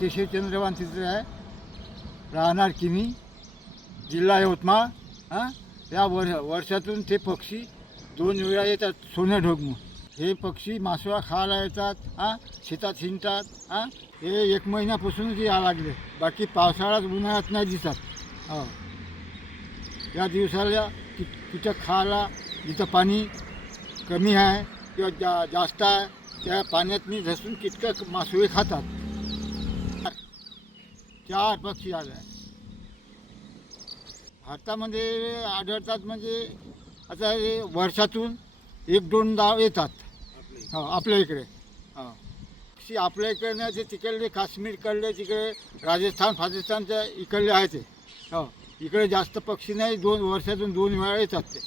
केशव चंद्रवान तिथे आहे, राहणार किमी, जिल्हा यवतमाळ. हां, या वर्षातून ते पक्षी 2 वेळा येतात. सोने ढोकमं हे पक्षी मासोळा खायला येतात. हां, शेतात हिंडतात. हां, हे 1 महिन्यापासूनच यायला लागले. बाकी पावसाळ्यात उन्हाळ्यात नाही दिसत. हो, या दिवसाला कीटक खायला जिथं पाणी कमी आहे किंवा जास्त आहे त्या पाण्यात मी घसून कीटक मासोळी खातात. 4 पक्षी आले आहे. भारतामध्ये आढळतात म्हणजे आता हे वर्षातून 1-2दा येतात. हो, आपल्या इकडे. हो, पक्षी आपल्या इकडे नाही, ते तिकडले काश्मीरकडले, तिकडे राजस्थानच्या इकडले आहे ते. हो, इकडे जास्त पक्षी नाही. वर्षातून 2 वेळा येतात ते.